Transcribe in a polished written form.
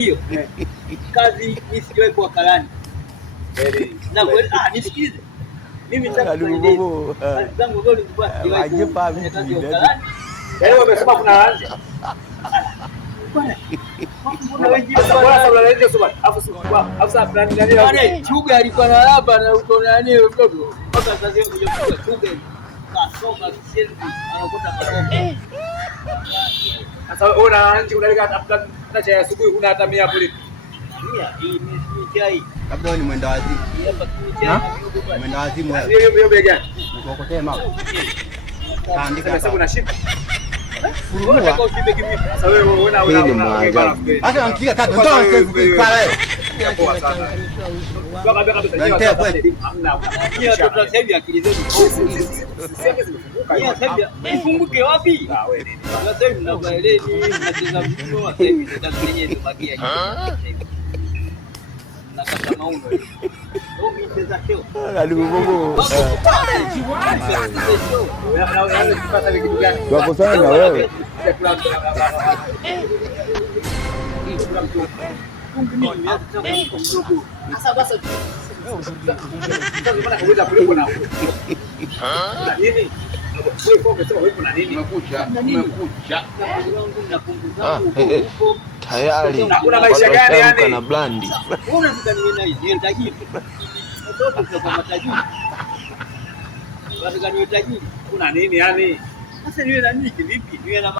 hiyo kazi mimi sijawahi kuwa karani. Na nisikilize. Mimi nataka kufanya kazi zangu zote zilikuwa sijawahi kufanya kazi ya karani. Leo umesema kuna anje. Kuna wengine bora unaleta subani. Afu sasa plan gani leo? Bwana Chuga alikuwa na laba na uko nani mtoto. Mpaka sasa hivi kuja kuchukua Chuga. Kasoma kishenzi anakuta kasoma. Sasa wewe na anje unaleta hata cha asubuhi huna hata 100 hapo lipi? 100 hii ni chai. Labda ni mwenda wazimu. Mwenda wazimu wewe. Hiyo bei gani? Ukokotee mama. Kaandika sasa kuna shida. Unataka usipe kivipi? Sasa wewe una hata ankia kati ndio pale. Ifunguke wapi? Sasa hivi mnabaeleni mnacheza mchezo wa semi ndio kwenye ndio bagia hivi. Na kama mauno. Ndio mcheza show. Wako sana na wewe. Sasa basi mbona kuuliza kuliko na nini? Wewe kwa umesema wewe kuna nini? Umekucha. Tayari. Hakuna maisha gani yani? Na blandi. Unataka niwe na hizi tajiri. Watoto kwa matajiri. Unataka niwe tajiri. Kuna nini yani? Sasa niwe na nini kivipi? Niwe na